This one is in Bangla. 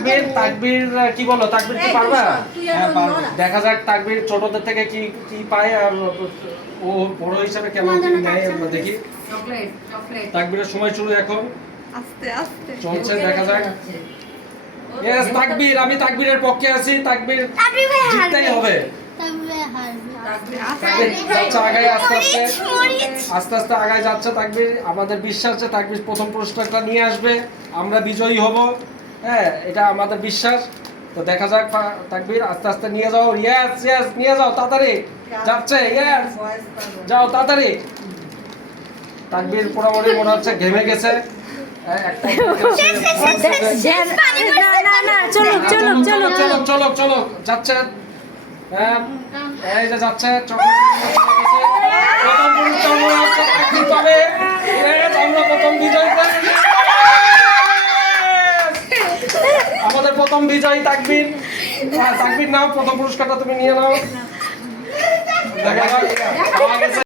তাকবীর তাকবীর কি বলো, তাকবীর কি পারবা? হ্যাঁ পারবো। দেখা যাক তাকবীর ছোটদের থেকে কি কি পায় আর ও বড় হিসাবে কেমন কি নেয় আমরা দেখি। চকলেট চকলেট তাকবীরের সময় শুরু এখন আস্তে আস্তে চলছে, দেখা যাক। ইয়েস তাকবীর, আমি তাকবীরের পক্ষে আছি। তাকবীর জিততেই হবে। তাকবীর যাচ্ছে আগায় আস্তে আস্তে আস্তে আস্তে আগায় যাচ্ছে তাকবীর। আমাদের বিশ্বাস যে তাকবীর প্রথম পুরস্কারটা নিয়ে আসবে, আমরা বিজয়ী হব। হ্যাঁ, এটা আমাদের বিশ্বাস। তো দেখা যাক তাকবীর আস্তে আস্তে নিয়ে যাও। ইয়েস ইয়েস নিয়ে যাও তাড়াতাড়ি, যাচ্ছে। ইয়েস যাও তাড়াতাড়ি। তাকবীর পুরোপুরি মনে হচ্ছে ঘেমে গেছে। চলো চলো চলো চলো চলো চলো যাচ্ছে। এই যে যাচ্ছে, প্রথম পুরস্কার মনে হচ্ছে তাকবীর পাবে। আমরা প্রথম বিজয়ী, আমাদের প্রথম বিজয়ী তাকবীর। তাকবীর নাও, প্রথম পুরস্কারটা তুমি নিয়ে নাও। দেখা যাক পাওয়া গেছে।